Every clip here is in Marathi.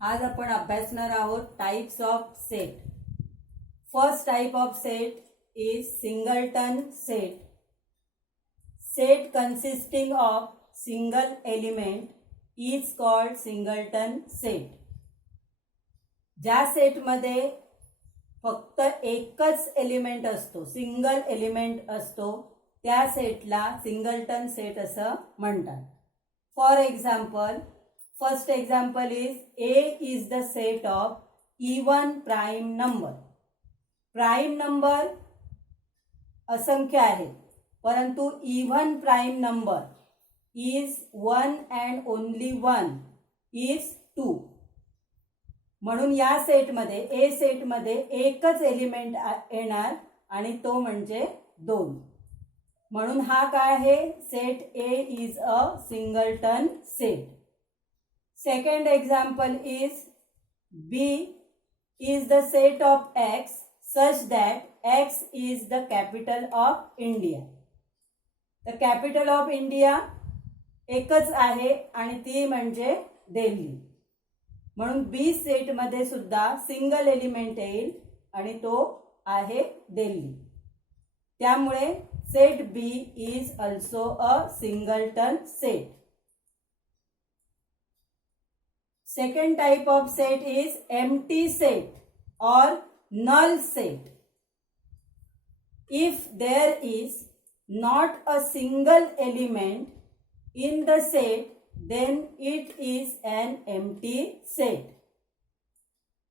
आज आपण अभ्यासणार आहोत types of set. First type of set is singleton set. Set consisting of single element is called singleton set. ज्या सेटमध्ये फक्त एकच एलिमेंट असतो, सिंगल एलिमेंट असतो, त्या सेटला सिंगलटन सेट असं म्हणतात. For example, first example is A is the set of even prime number. Prime number असंख्य आहे, परंतु even prime number is 1 and only 1 is 2. म्हणून या सेटमध्ये ए सेटमध्ये एकच एलिमेंट येणार आणि तो म्हणजे 2. म्हणून हा काय आहे? Set A is a singleton set. Second example is B is the set of X such that X is the capital of India. The capital of India एकच आहे आणि ती म्हणजे दिल्ली. म्हणून बी सेट मध्ये सुद्धा सिंगल एलिमेंट येईल आणि तो आहे दिल्ली. त्यामुळे set B is also a singleton set. Second type of set is empty set or null set. If there is not a single element in the set, then it is an empty set.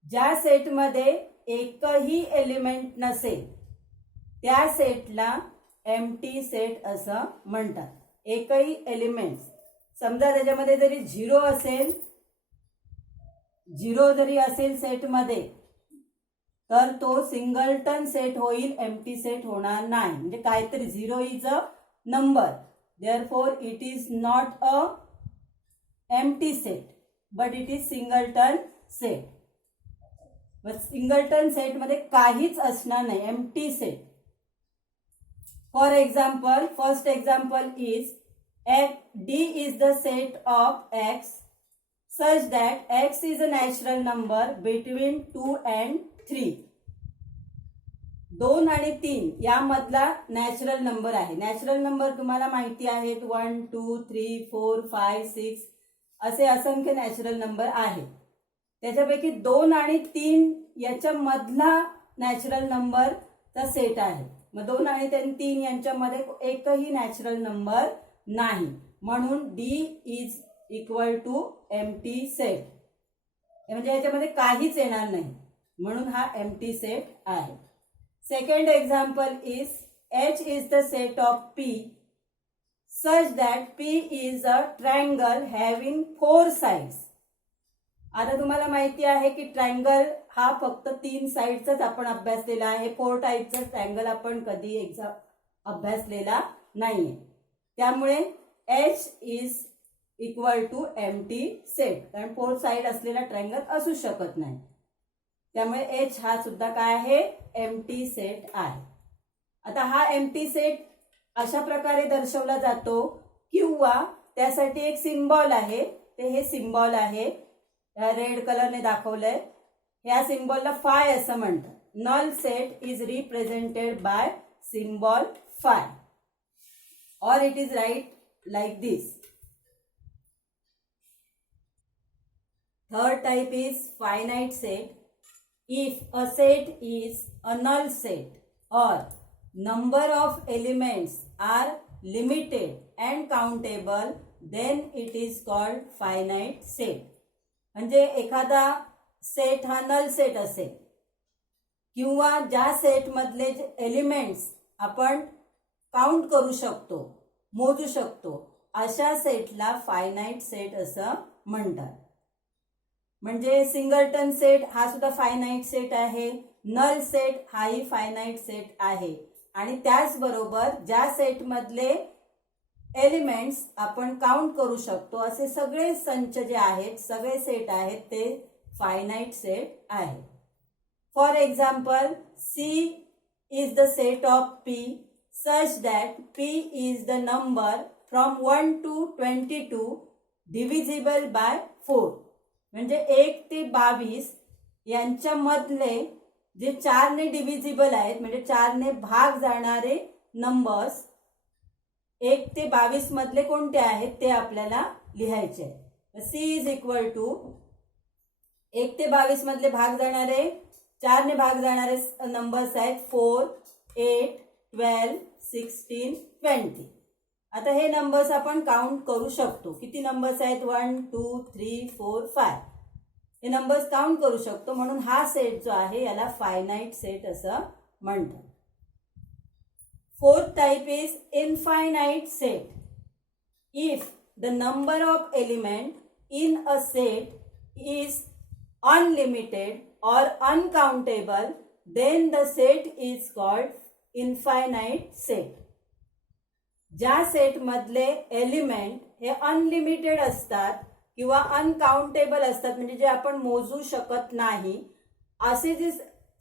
ज्या सेटमध्ये एकही एलिमेंट नसेल त्या सेटला एम्प्टी सेट असं म्हणतात. एकही एलिमेंट, समजा त्याच्यामध्ये जरी 0 असेल, 0 जरी असेल सेटमध्ये, तर तो सिंगलटन सेट होईल, एम्प्टी सेट होणार नाही. म्हणजे काहीतरी 0 is a number, therefore it is not a empty set but it is singleton set. Singleton सेटमध्ये काहीच असणार नाही, empty set. For example, first example is D is the set of X such that X is a natural number between 2 and 3. 2 आणि 3 यामधला नॅचरल नंबर आहे. नॅचरल नंबर तुम्हाला माहिती आहेत, 1 2 3 4 5 6 असे असंख्य नॅचरल नंबर आहेत. त्याच्यापैकी 2 आणि 3 याच्या मधला नॅचरल नंबरचा सेट आहे. मग 2 आणि 3 यांच्यामध्ये एकही नॅचरल नंबर नाही, म्हणून D is equal to empty set. म्हणजे याच्यामध्ये काहीच येणार नाही, म्हणून हा एम्प्टी सेट आहे. Second example is H is the set of P such that P is a triangle having 4 sides. आता तुम्हाला माहिती आहे की ट्रायंगल हा फक्त 3 साइडचाच आपण अभ्यासलेला आहे. 4 टाइपचा ट्रायंगल आपण कधी अभ्यासलेला नाहीये. त्यामुळे H is equal to empty set, कारण 4 साइड असलेला ट्रायंगल असू शकत नाही. त्यामुळे H हा सुद्धा काय आहे? एम्प्टी सेट आहे. आता हा एम्प्टी सेट अशा प्रकारे दर्शवला जातो, किंवा त्यासाठी एक सिम्बॉल आहे. ते हे सिम्बॉल आहे, रेड कलरने दाखवलंय. ह्या सिम्बॉलला फाय असं म्हणतात. Null set is represented by symbol phi, और it is write like this. Third type is finite set. If a set is a null set or number of elements are limited and countable, then it is called finite set. म्हणजे एखादा सेट हा नल सेट असेल, किंवा ज्या सेटमधले जे एलिमेंट्स आपण काउंट करू शकतो, मोजू शकतो, अशा सेटला फायनाइट सेट असं म्हणतात. म्हणजे सिंगलटन सेट हा सुद्धा फायनाइट सेट आहे, नल सेट हाही फायनाइट सेट आहे. आणि त्याचबरोबर ज्या सेटमधले एलिमेंट्स आपण काउंट करू शकतो असे सगळे संच जे आहेत, सगळे सेट आहेत, ते फायनाइट सेट आहे. For example, C is the set of P such that P is the number from 1 to 22 divisible by 4. म्हणजे 1 ते 22 यांच्यामधले जे 4 ने डिव्हिजिबल आहेत म्हणजे 4 ने भाग जाणारे नंबर्स 1 ते 22 मधले कोणते आहेत ते आपल्याला लिहायचे आहे. सी इज इक्वल टू 1 ते 22 मधले भाग जाणारे 4 ने भाग जाणारे नंबर्स आहेत 4, 8, 12, 16, 20. आता हे नंबर्स आपण काउंट करू शकतो. किती नंबर्स आहेत 1, 2, 3, 4, 5 हे नंबर्स काउंट करू शकतो. म्हणून हा सेट जो आहे याला फायनाइट सेट असं म्हणतात. Fourth type is infinite set. If the number of element in a set is unlimited or uncountable, then the set is called infinite set. ज्या सेट मधले एलिमेंट हे अनलिमिटेड असतात किंवा अनकाउंटेबल असतात म्हणजे जे आपण मोजू शकत नाही असे जे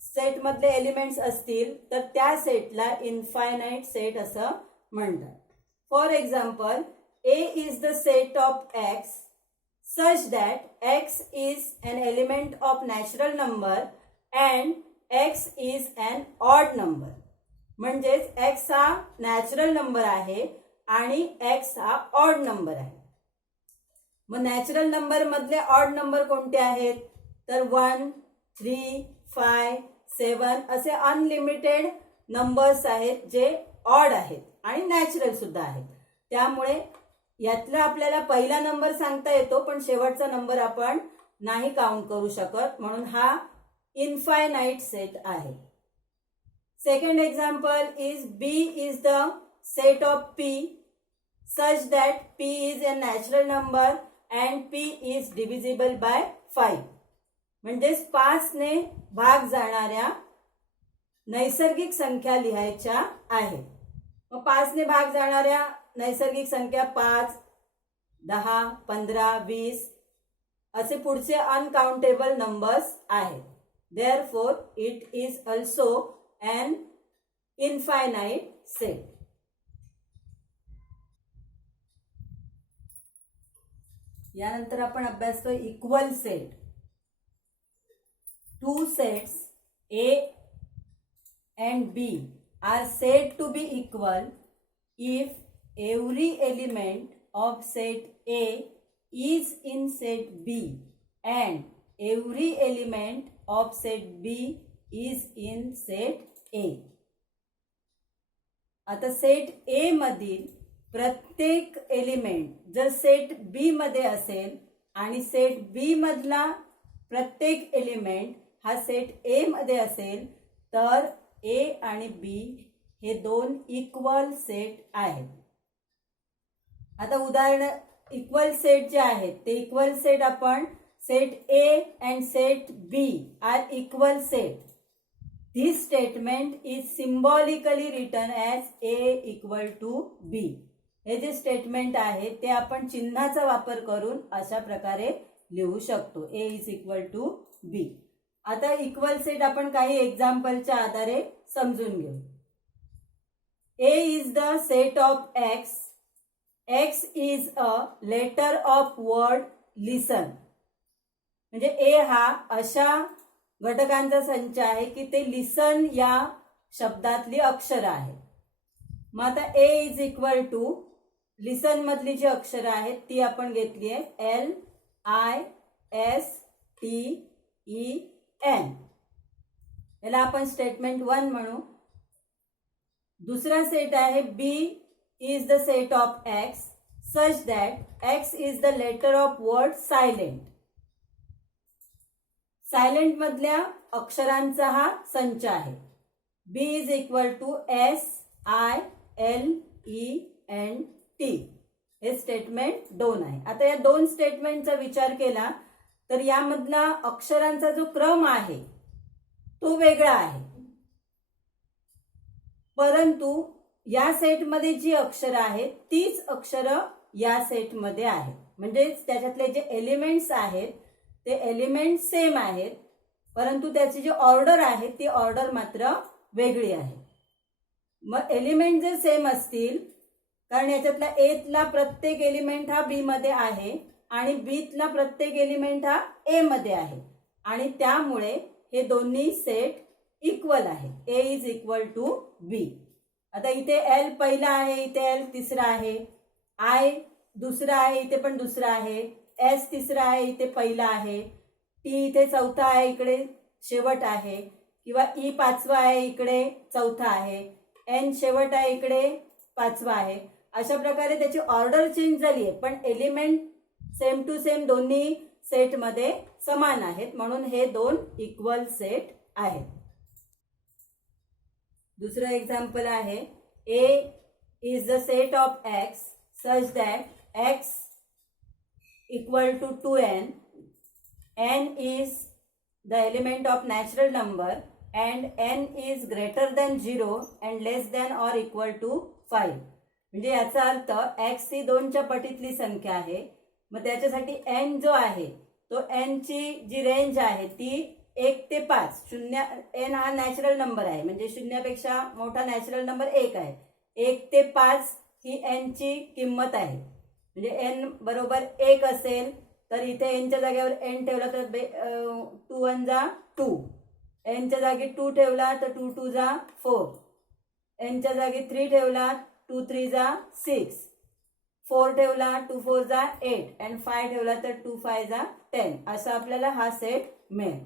सेट मधले एलिमेंट्स असतील तर त्या सेटला इनफायनाइट सेट असं म्हणतात. For example, A is the set of X such that X is an element of natural number and X is an odd number. म्हणजेच X हा नॅचरल नंबर आहे आणि X हा ऑड नंबर आहे. मग नॅचरल नंबर मधले ऑड नंबर कोणते आहेत तर 1, 3, 5, 7 असे अनलिमिटेड नंबर्स आहेत जे ऑड आहेत आणि नॅचरल सुद्धा आहेत. त्यामुळे यातला आपल्याला पहिला नंबर सांगता येतो पण शेवटचा नंबर आपण नाही काउंट करू शकत म्हणून हा इनफायनाइट सेट आहे. Second example is B is the set of P such that P is a natural number and P is divisible by 5. म्हणजेच 5 ने भाग जाणाऱ्या नैसर्गिक संख्या लिहायच्या आहेत. मग 5 ने भाग जाणाऱ्या नैसर्गिक संख्या 5, 10, 15, 20 असे पुढचे अनकाउंटेबल नंबर्स आहेत. Therefore it is also an infinite set. यानंतर आपण अभ्यासतो equal set. Two sets A and B are said to be equal if every element of set A is in set B and every element of set B is in set A. आता सेट A मधील प्रत्येक एलिमेंट जर सेट B मध्ये असेल आणि सेट B मधला प्रत्येक एलिमेंट हा सेट A मध्ये असेल तर A आणि B हे दोन इक्वल सेट आहेत. आता उदाहरण इक्वल सेट जे आहेत ते इक्वल सेट आपण set A and set B are equal set. This statement is symbolically written as A equal to B. हे जे स्टेटमेंट आहे ते आपण चिन्हाचा वापर करून अशा प्रकारे लिहू शकतो. A is equal to B. आता इक्वल सेट आपण काही एक्झाम्पलच्या आधारे समजून घेऊ. A is the set of X. X is a letter of word listen. म्हणजे A हा अशा घटकांचा संच आहे की ते लिसन या शब्दातली अक्षर आहे. मग आता A इज इक्वल टू लिसन मधली जी अक्षर आहेत ती आपण घेतली आहे L, I, S, T, E, N. याला आपण स्टेटमेंट 1 म्हणू. दुसरा सेट आहे B is the set of X such that X is the letter of word silent. Silent मधल्या अक्षरांचा हा संच आहे. B is equal to S, I, L, E, N, T. हे स्टेटमेंट 2 आहे. आता या दोन स्टेटमेंटचा विचार केला तर यामधला अक्षरांचा जो क्रम आहे तो वेगळा आहे. परंतु या सेटमध्ये जी अक्षर आहेत तीच अक्षरं या सेटमध्ये आहेत. म्हणजे त्याच्यातले जे एलिमेंट्स आहेत ते एलिमेंट सेम आहेत परंतु त्याची जी ऑर्डर आहे ती ऑर्डर मात्र वेगळी आहे. मग एलिमेंट जर सेम असतील कारण याच्यातला एथला प्रत्येक एलिमेंट हा बी मध्ये आहे आणि बीतला प्रत्येक एलिमेंट हा ए मध्ये आहे आणि त्यामुळे हे दोन्ही सेट इक्वल आहे. A is equal to B. आता इथे एल पहिला आहे, इथे एल तिसरा आहे, आय दुसरा आहे, इथे पण दुसरा आहे, एस तिसरा आहे, इथे पहिला आहे, टी इथे चौथा आहे, इकडे शेवट आहे, किंवा ई पाचवा आहे, इकडे चौथा आहे, एन शेवट आहे, इकडे पाचवा आहे. अशा प्रकारे त्याची ऑर्डर चेंज झाली आहे पण एलिमेंट सेम टू सेम दोन्ही सेटमध्ये समान आहेत म्हणून हे दोन इक्वल सेट आहेत. दुसरं एक्झाम्पल आहे A is the set of X such that X equal to 2n, n is the element of natural number and n is greater than 0 and less than or equal to 5. म्हणजे याचा अर्थ x ही 2 च्या पटीतली संख्या आहे. मग त्याच्यासाठी n जो आहे तो n ची जी रेंज आहे ती 1 ते 5. शून्य n हा नॅचरल नंबर आहे म्हणजे शून्यापेक्षा मोठा नॅचरल नंबर 1 आहे. 1 ते 5 ही n ची किंमत आहे म्हणजे n बरोबर 1 असेल तर इथे n च्या जागेवर n ठेवला तर 2 1 जा 2, n च्या जागी 2 ठेवला तर 2 2 जा 4, n च्या जागी 3 ठेवला 2 3 जा 6, 4 ठेवला 2 4 जा 8 आणि 5 ठेवला तर 2 5 जा 10. असा आपल्याला हा सेट मिळेल.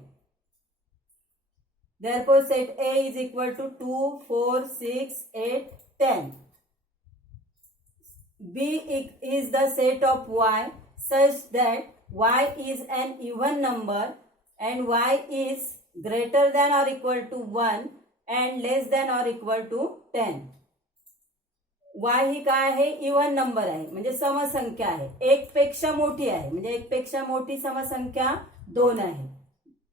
Therefore set A is equal to 2 4 6 8 10. B is the set of y such that y is an even number and y is greater than or equal to 1 and less than or equal to 10. y ही काय आहे इवन नंबर आहे म्हणजे समसंख्या आहे. 1 पेक्षा मोठी आहे म्हणजे 1 पेक्षा मोठी समसंख्या 2 आहे.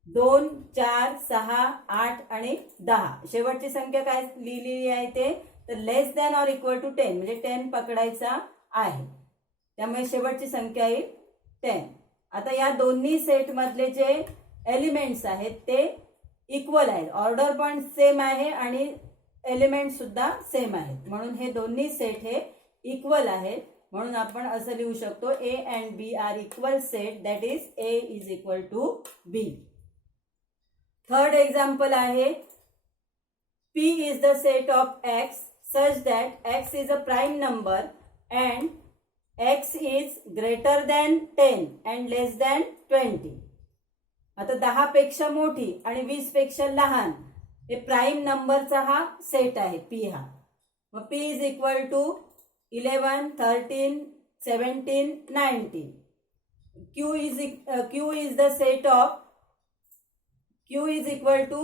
2 4 6 8 आणि 10. शेवटची संख्या काय लिहिलेली आहे ते तर लेस दॅन ऑर इक्वल टू 10 म्हणजे 10 पकडायचा आहे त्यामुळे शेवटची संख्या येईल 10. आता या दोन्ही सेट मधले जे एलिमेंट्स आहेत ते इक्वल आहेत. ऑर्डर पण सेम आहे आणि एलिमेंट सुद्धा सेम आहेत म्हणून हे दोन्ही सेट हे इक्वल आहेत म्हणून आपण असं लिहू शकतो A and B are equal set that is A is equal to B. Third example आहे P is the set of x such that x is a prime number and x is greater than 10 and less than 20. आता 10 पेक्षा मोठी आणि 20 पेक्षा लहान हे प्राईम नंबरचा हा सेट आहे P हा. मग P is equal to 11 13 17 19. Q is the set of Q is equal to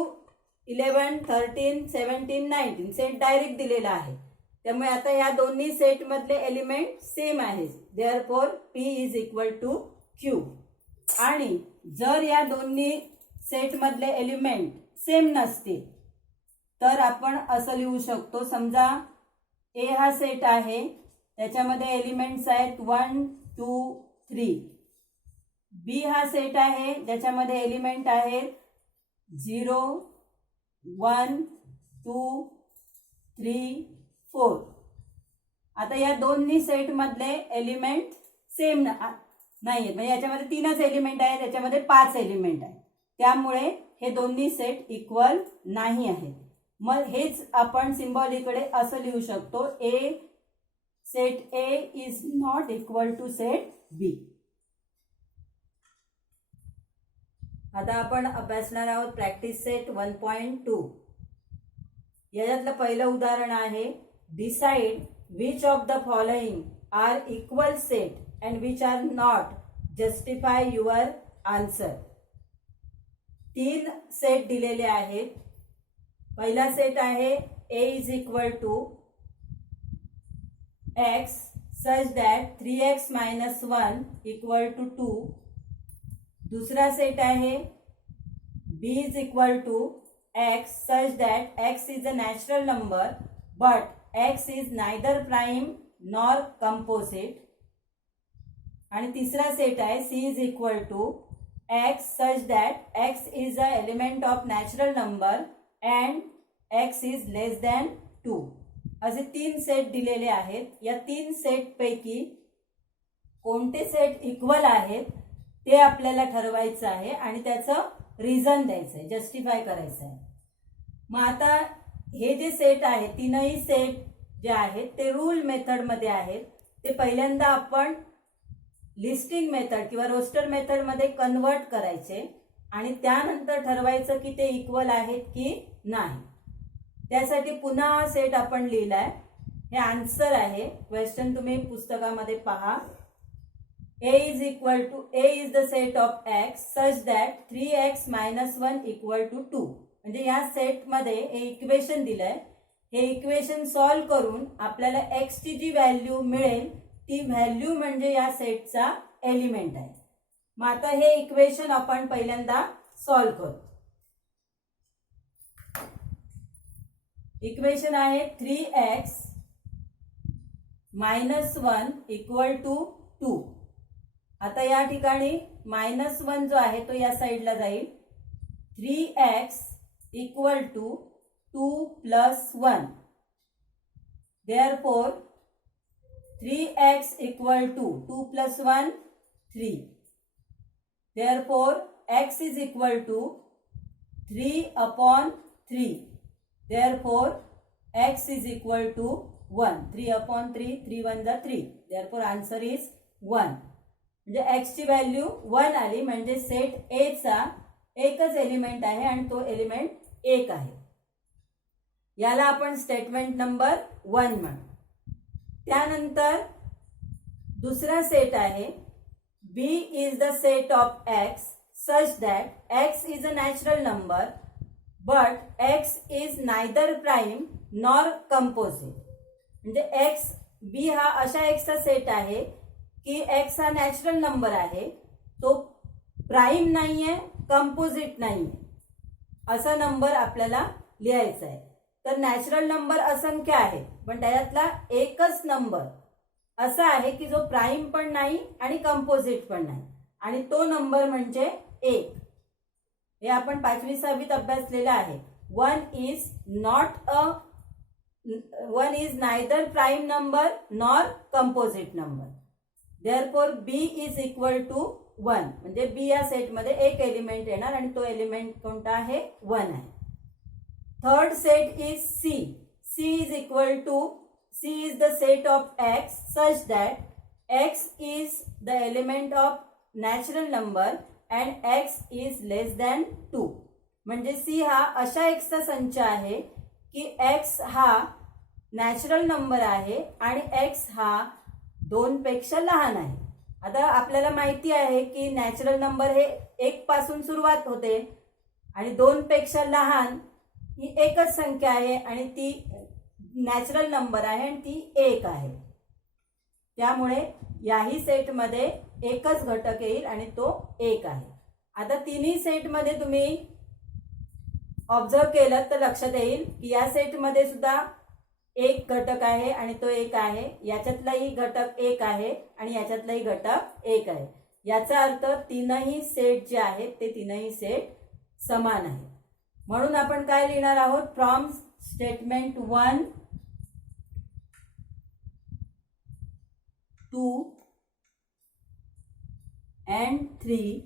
11 13 17 19. Set direct दिलेला आहे त्यामुळे आता या दोन्ही सेट मधले एलिमेंट सेम आहेत. Therefore P is equal to Q. आणि जर या दोन्ही सेट मधले एलिमेंट सेम नसतील तर आपण असं लिहू शकतो. समजा A हा सेट आहे त्याच्यामध्ये एलिमेंट्स आहेत 1 2 3. B हा सेट आहे ज्याच्यामध्ये एलिमेंट आहेत 0 1 2 3 4. आता या दोन्ही सेट मधले एलिमेंट सेम नाहीत म्हणजे याच्यामध्ये 3च एलिमेंट आहेत त्याच्यामध्ये 5 एलिमेंट आहेत त्यामुळे हे दोन्ही सेट इक्वल नाही आहेत. मग हेच आपण सिम्बॉलिकडे असं लिहू शकतो A set A is not equal to set B. आता आपण अभ्यासणार आहोत प्रॅक्टिस सेट 1.2. याच्यातलं पहिलं उदाहरण आहे decide which of the following are equal set and which are not, justify your answer. 3 set दिलेले आहेत. पहिला सेट आहे A is equal to X such that 3x - 1 equal to 2. दूसरा सेट आहे b is equal to x such that x is a natural number but x is neither prime nor composite. आणि तिसरा सेट आहे c is equal to x such that x is a element of natural number and x is less than 2. असे 3 सेट दिलेले आहेत. या 3 सेट पैकी कोणते सेट इक्वल आहेत ते आपल्याला ठरवायचं आहे आणि त्याचं रिझन द्यायचं आहे, जस्टिफाय करायचं आहे. मग आता हे जे सेट आहे, तीनही सेट जे आहेत ते रूल मेथडमध्ये आहेत. ते पहिल्यांदा आपण लिस्टिंग मेथड किंवा रोस्टर मेथडमध्ये कन्वर्ट करायचे आणि त्यानंतर ठरवायचं की ते इक्वल आहेत की नाही. त्यासाठी पुन्हा हा सेट आपण लिहिलाय. हे आन्सर आहे. क्वेश्चन तुम्ही पुस्तकामध्ये पहा. A is the set of x such that 3x minus 1 equal to 2. म्हणजे या सेटमध्ये हे इक्वेशन दिलंय. हे इक्वेशन सॉल्व करून आपल्याला x ची जी व्हॅल्यू मिळेल ती व्हॅल्यू म्हणजे या सेटचा एलिमेंट आहे. मग आता हे इक्वेशन आपण पहिल्यांदा सॉल्व करू. इक्वेशन आहे 3x minus 1 equal to 2. आता या ठिकाणी -1 जो आहे तो या साईडला जाईल. 3x equal to 2 plus 1. Therefore 3x equal to 2 plus 1 3. Therefore x is equal to 3 upon 3. Therefore x is equal to 1. 3 upon 3, 3 1 जा 3. Therefore answer is 1. म्हणजे x ची व्हॅल्यू 1 आली. म्हणजे सेट A चा एकच एलिमेंट आहे आणि तो एलिमेंट 1 आहे. याला आपण स्टेटमेंट नंबर 1 म्हणू. त्यानंतर दुसरा सेट आहे B is the set of x such that x is a natural number but x is neither prime nor composite. म्हणजे x B हा अशा x चा सेट आहे की x हा नॅचरल नंबर आहे, तो प्राईम नाहीये, कंपोजिट नाहीये, असा नंबर आपल्याला लिहायचा आहे. तर नॅचरल नंबर असंख्य आहे पण त्याच्यातला एकच नंबर असा आहे की जो प्राईम पण नाही आणि कंपोजिट पण नाही आणि तो नंबर म्हणजे 1. हे आपण 5वी 6वीत अभ्यासलेलं आहे. 1 is neither prime number nor composite number. Therefore B is equal to 1. म्हणजे B या सेटमध्ये एक एलिमेंट येणार आणि तो एलिमेंट कोणता आहे? 1 आहे. Third set is C. C is the set of x such that x is the element of natural number and x is less than 2. म्हणजे C हा अशा x चा संच आहे की x हा नॅचरल नंबर आहे आणि x हा 2 पेक्षा लहान आहे. आता आपल्याला माहिती आहे की नॅचरल नंबर हे 1 पासून सुरुवात होते आणि 2 पेक्षा लहान ही एकच संख्या आहे आणि ती नॅचरल नंबर आहे आणि ती 1 आहे. त्यामुळे याही सेटमध्ये एकच घटक येईल आणि तो 1 आहे. आता तिन्ही सेटमध्ये तुम्ही ऑब्झर्व केलं तर लक्षात येईल की या सेटमध्ये सुद्धा एक घटक आहे आणि तो 1 आहे. याच्यातलाही घटक 1 आहे आणि याच्यातलाही घटक 1 आहे. याचा अर्थ तीनही सेट जे आहेत ते तीनही सेट समान आहे. म्हणून आपण काय लिहिणार आहोत? From statement 1 2 and 3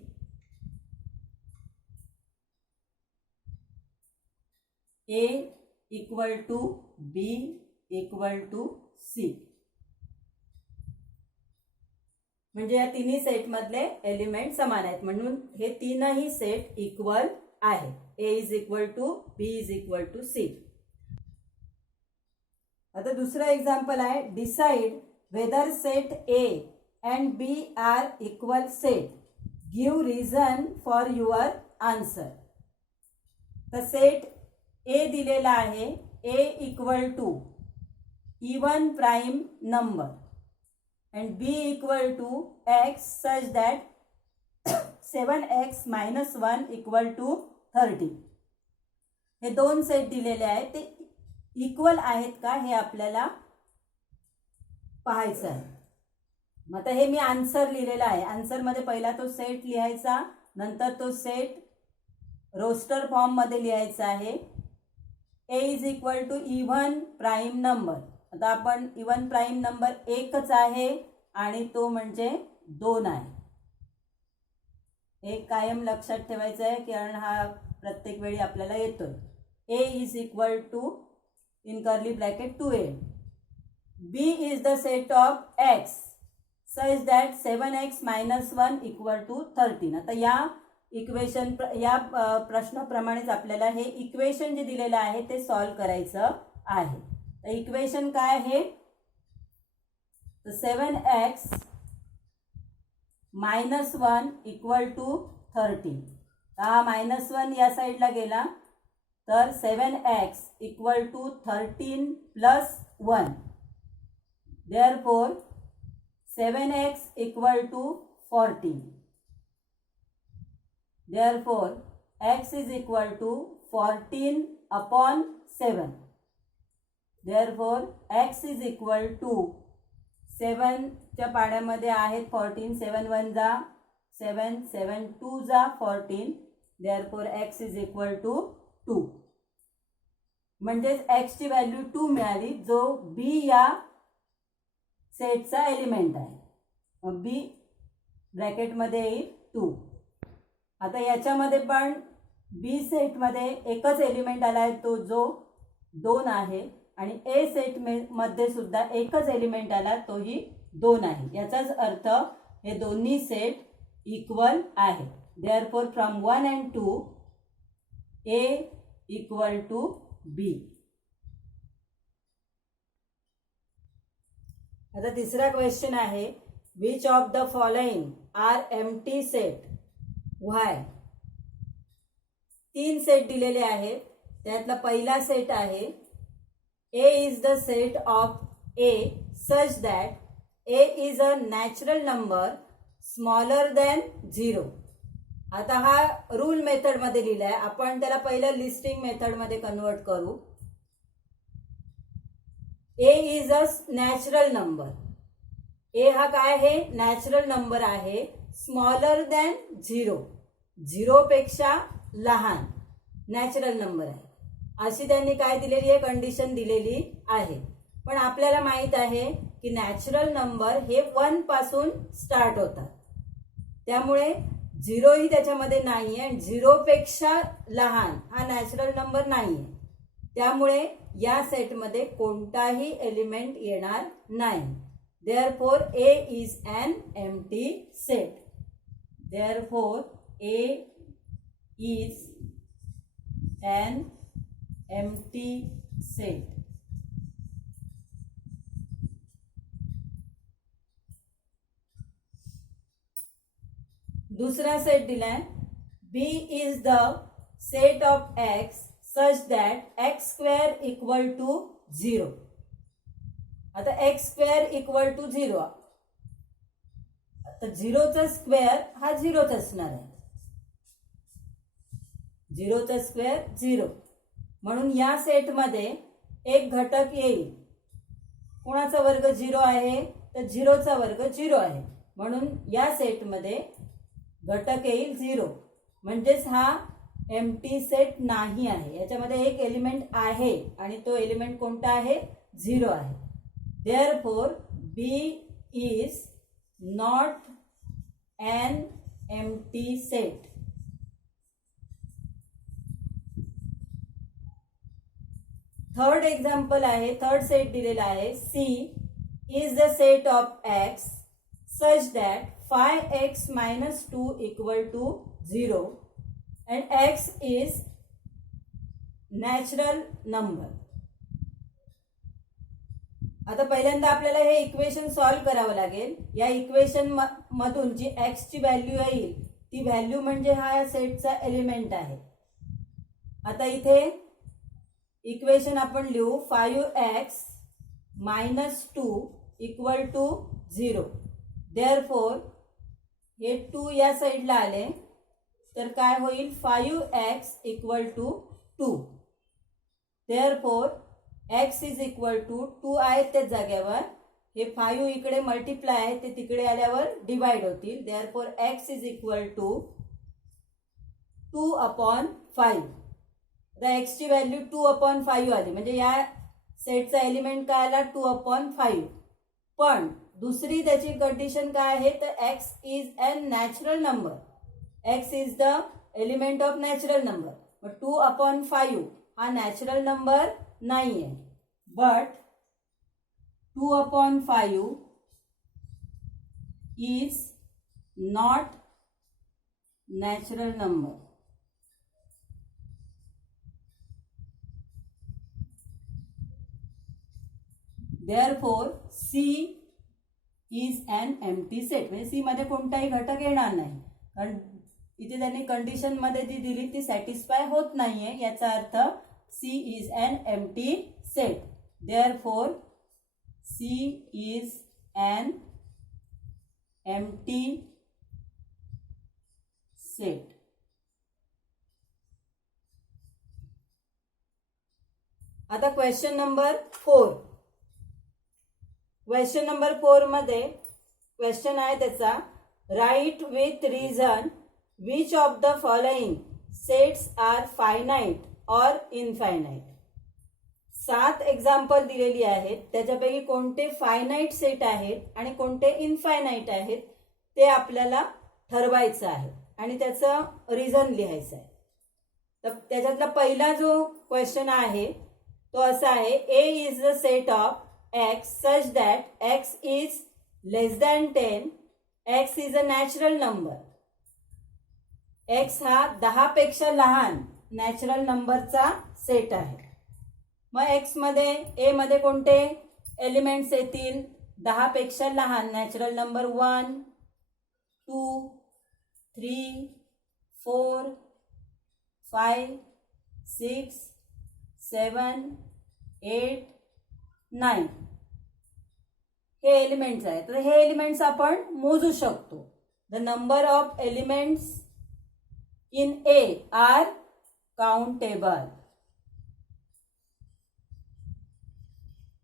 A equal to B equal to C. म्हणजे या तिन्ही सेट मधले एलिमेंट समान आहेत म्हणून हे तीनही सेट इक्वल आहे. A is equal to B is equal to C. आता दुसरा एक्झाम्पल आहे. Decide whether set A and B are equal set. Give reason for your answer. तर सेट A दिलेला आहे. A equal to even prime number and B equal to x such that 7x minus 1 equal to 30. हे दोन सेट दिलेले आहेत. ते इक्वल आहेत का हे आपल्याला पाहायचं आहे. मग आता हे मी आन्सर लिहिलेला आहे. आन्सर मध्ये पहिला तो सेट लिहायचा, नंतर तो सेट रोस्टर फॉर्म मध्ये लिहायचा आहे. A is equal to even prime number. आता आपण इवन प्राईम नंबर एकच आहे आणि तो म्हणजे 2 आहे. हे कायम लक्षात ठेवायचं आहे कारण हा प्रत्येक वेळी आपल्याला येतोय. a is equal to in curly bracket 2a. b is the set of x such that 7x minus 1 equal to 13. आता या इक्वेशन या प्रश्नाप्रमाणेच आपल्याला हे इक्वेशन जे दिलेलं आहे ते सॉल्व करायचं आहे. तर इक्वेशन काय आहे? तर 7x minus 1 equal to 13. हा -1 या साईडला गेला तर 7x equal to 13 plus 1. Therefore 7x equal to 14. Therefore x is equal to 14 upon 7. Therefore x is equal to 7 च्या पाड्यामध्ये आहेत 14. 7 1 जा 7, 7 2 जा 14. Therefore x is equal to 2. म्हणजेच x ची व्हॅल्यू 2 मिळाली जो b या सेटचा एलिमेंट आहे. मग b ब्रॅकेटमध्ये येईल 2. आता याच्यामध्ये पण बी सेटमध्ये एकच एलिमेंट आला आहे तो जो 2 आहे आणि ए सेट मध्ये सुद्धा एकच एलिमेंट आला तोही 2 आहे. याचाच अर्थ हे दोन्ही सेट इक्वल आहे. Therefore from 1 and 2 A equal to B. आता तिसरा क्वेश्चन आहे which of the following are empty set why. 3 set दिलेले आहेत. त्यातला पहिला सेट आहे A is the set of A such that A is a natural number smaller than 0. आता हा रूल मेथड मध्ये लिहिलाय. आपण त्याला पहिलं लिस्टिंग मेथड मध्ये कन्वर्ट करू. ए इज अ नॅचरल नंबर. ए हा काय आहे? नॅचरल नंबर आहे. स्मॉलर दॅन 0, 0 पेक्षा लहान नॅचरल नंबर आहे अशी त्यांनी काय दिलेली आहे? कंडिशन दिलेली आहे. पण आपल्याला माहित आहे की नॅचरल नंबर हे 1 पासून स्टार्ट होतात. त्यामुळे 0 ही त्याच्यामध्ये नाहीये आणि 0 पेक्षा लहान हा नॅचरल नंबर नाहीये. त्यामुळे या सेटमध्ये कोणताही एलिमेंट येणार नाही. Therefore A is an empty set. Therefore A is an empty set. दूसरा सेट दिलाय B is the set of x such that x square equal to 0. आता x स्क्वेअर इक्वल टू 0. आता 0चा स्क्वेअर हा 0च असणार आहे. 0चा स्क्वेअर 0. म्हणून या सेटमध्ये एक घटक येईल. कोणाचा वर्ग 0 आहे? तर 0चा वर्ग 0 आहे. म्हणून या सेटमध्ये घटक येईल 0. म्हणजेच हा एम्प्टी सेट नाही आहे. याच्यामध्ये एक एलिमेंट आहे आणि तो एलिमेंट कोणता आहे? 0 आहे. Therefore B is not an empty set. Third example आहे. थर्ड सेट दिलेला आहे C is the set of x such that 5x minus 2 equal to 0 and x is natural number. आता पहिल्यांदा आपल्याला हे इक्वेशन सॉल्व करावं लागेल. या इक्वेशन मधून जी x ची व्हॅल्यू येईल ती व्हॅल्यू म्हणजे हा सेटचा एलिमेंट आहे. आता इथे इक्वेशन आपण लिहू 5x minus 2 equal to 0. Therefore हे 2 या साईडला आले तर काय होईल? 5x equal to 2. Therefore x is equal to 2 आहे त्या जागेवर. हे 5 इकडे मल्टिप्लाय आहे ते तिकडे आल्यावर डिवाइड होतील. Therefore x is equal to 2 upon 5. आता x ची व्हॅल्यू 2 upon 5 आली म्हणजे या सेटचा एलिमेंट काय आला? 2 upon 5. पण दुसरी त्याची कंडिशन काय आहे तर x is a natural number. x is the element of natural number. मग 2/5 हा नॅचरल नंबर नाही आहे. But 2/5 is not natural number. Therefore, C is an empty set. म्हणजे C मध्ये कोणताही घटक येणार नाही, कारण इथे त्यांनी कंडिशन मध्ये जी दिली ती सॅटिस्फाय होत नाहीये. याचा अर्थ C is an empty set. Therefore, C is an empty set. आता क्वेश्चन नंबर 4. क्वेश्चन नंबर 4 मध्ये क्वेश्चन आहे त्याचा, write with reason which of the following sets are finite or infinite. 7 example दिलेली आहेत, त्याच्यापैकी कोणते फायनाईट सेट आहेत आणि कोणते इनफायनाईट आहेत ते आपल्याला ठरवायचं आहे आणि त्याचं रिझन लिहायचं आहे. तर त्याच्यातला पहिला जो क्वेश्चन आहे तो असा आहे, A is the set of x such that x is less than 10. x is a natural number. x हा 10 पेक्षा लहान नॅचरल नंबरचा सेट आहे. मग x मध्ये a मध्ये कोणते एलिमेंट्स येतील 10 पेक्षा लहान नॅचरल नंबर 1, 2, 3, 4, 5, 6, 7, 8, 9 हे एलिमेंट्स आहेत. तर हे एलिमेंट्स आपण मोजू शकतो. The number of elements in A are countable.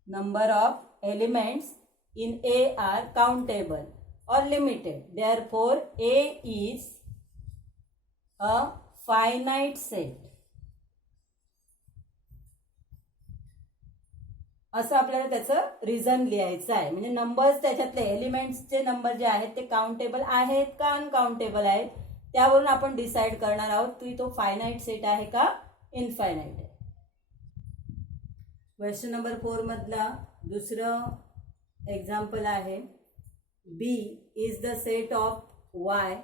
Number of elements in A are countable और limited. Therefore A is a finite set. असं आपल्याला त्याचं रिझन लिहायचं आहे. म्हणजे नंबर्स त्याच्यातले एलिमेंट्सचे नंबर जे आहेत ते काउंटेबल आहेत का अनकाउंटेबल आहेत त्यावरून आपण डिसाइड करणार आहोत की तो फायनाईट सेट आहे का इनफायनाईट आहे. क्वेश्चन नंबर 4 मधला दुसरं एक्झाम्पल आहे, B is the set of Y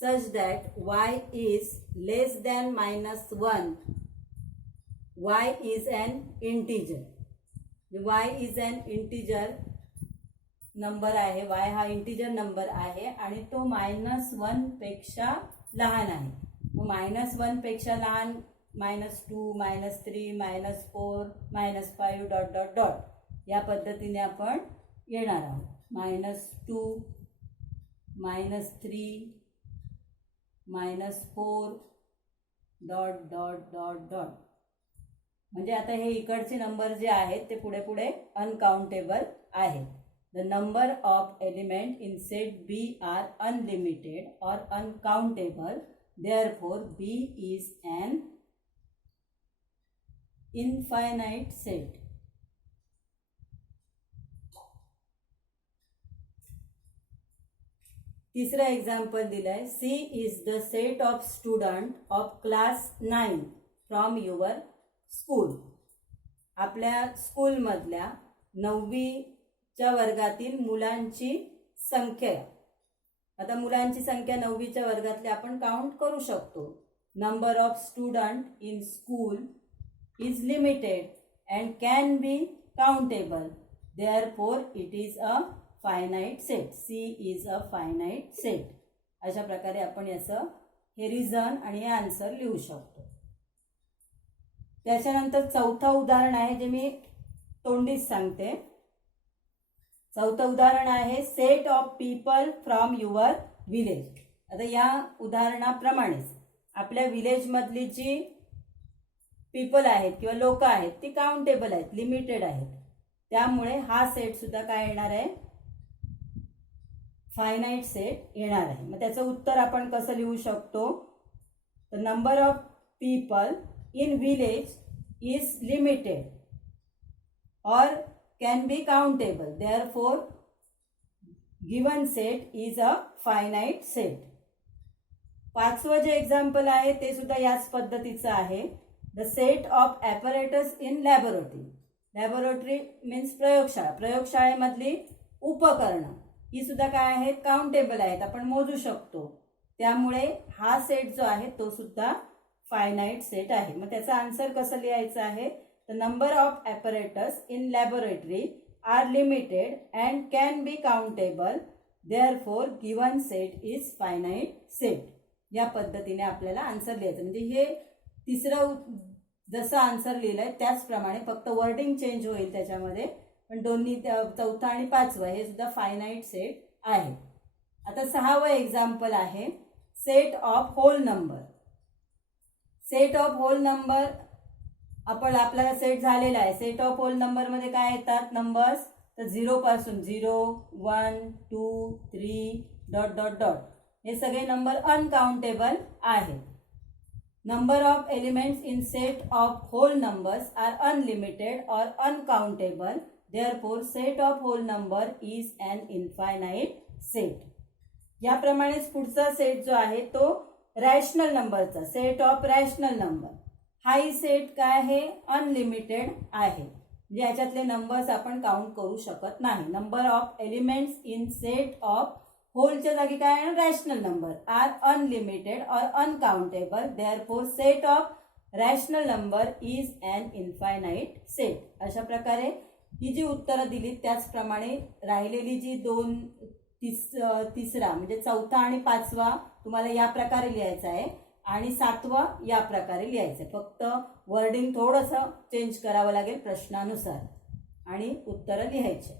such that Y is less than -1. Y is an integer. y is an integer number आहे. y हा इंटिजर नंबर आहे आणि तो -1 पेक्षा लहान आहे. मग -1 पेक्षा लहान -2, -3, -4, -5 डॉट डॉट डॉट या पद्धतीने आपण येणार आहोत. -2, -3, -4 डॉट डॉट डॉट डॉट. म्हणजे आता हे इकडचे नंबर जे आहेत ते पुढे पुढे अनकाउंटेबल आहेत. The number of element in set B are unlimited और uncountable. Therefore B is an infinite set. तिसरा एक्झाम्पल दिलाय, C is the set of student of class 9 from your school. आपल्या स्कूलमधल्या 9वीच्या वर्गातील मुलांची संख्या. आता मुलांची संख्या 9वीच्या वर्गातली आपण काउंट करू शकतो. Number of student in school is limited and can be countable. Therefore it is a finite set. C is a finite set. अशा प्रकारे आपण याचं हे रिझन आणि हे आन्सर लिहू शकतो. त्याच्यानंतर चौथं उदाहरण आहे जे मी तोंडीच सांगते. चौथं उदाहरण आहे, set of people from your village. आता या उदाहरणाप्रमाणेच आपल्या विलेजमधली जी पीपल आहेत किंवा लोक आहेत ती काउंटेबल आहेत, लिमिटेड आहेत. त्यामुळे हा सेट सुद्धा काय येणार आहे, फायनाईट सेट येणार आहे. मग त्याचं उत्तर आपण कसं लिहू शकतो, तर number of people in village is limited or can be countable. Therefore given set is a finite set. पाचवं जे एक्झाम्पल आहे ते सुद्धा याच पद्धतीचं आहे. The set of apparatus in laboratory. Laboratory means प्रयोगशाळा. प्रयोगशाळेमधली उपकरणं ही सुद्धा काय आहेत, काउंटेबल आहेत, आपण मोजू शकतो. त्यामुळे हा सेट जो आहे तो सुद्धा फायनाईट सेट आहे. मग त्याचा आन्सर कसं लिहायचं आहे, the number of apparatus in laboratory are limited and can be countable, therefore given set is finite set. या पद्धतीने आपल्याला आन्सर लिहायचं. म्हणजे हे तिसरं जसं आन्सर लिहिलंय त्याचप्रमाणे, फक्त वर्डिंग चेंज होईल त्याच्यामध्ये, पण दोन्ही चौथा आणि पाचवा हे सुद्धा फायनाईट सेट आहे. आता सहावं एक्झाम्पल आहे set of whole number. Set of whole number आपल्याला सेट झालेला आहे. सेट ऑफ होल नंबरमध्ये काय येतात नंबर्स, तर 0 पासून 0, 1, 2, 3 डॉट डॉट डॉट हे सगळे नंबर अनकाउंटेबल आहेत. Number of elements in set of whole numbers are unlimited और uncountable, therefore set of whole number is an infinite set. याप्रमाणेच पुढचा सेट जो आहे तो रॅशनल नंबरचा, सेट ऑफ रॅशनल नंबर. हाही सेट काय आहे, अनलिमिटेड आहे. म्हणजे याच्यातले नंबर्स आपण काउंट करू शकत नाही. Number of elements in set of होलच्या जागी काय आहे, रॅशनल नंबर आर अनलिमिटेड और uncountable, therefore set of rational number is an infinite set. अशा प्रकारे ही जी उत्तरं दिली त्याचप्रमाणे राहिलेली जी तिसरा म्हणजे चौथा आणि पाचवा तुम्हाला या प्रकारे लिहायचा आहे आणि सातवा या प्रकारे लिहायचं आहे. फक्त वर्डिंग थोडंसं चेंज करावं लागेल प्रश्नानुसार आणि उत्तरं लिहायचे.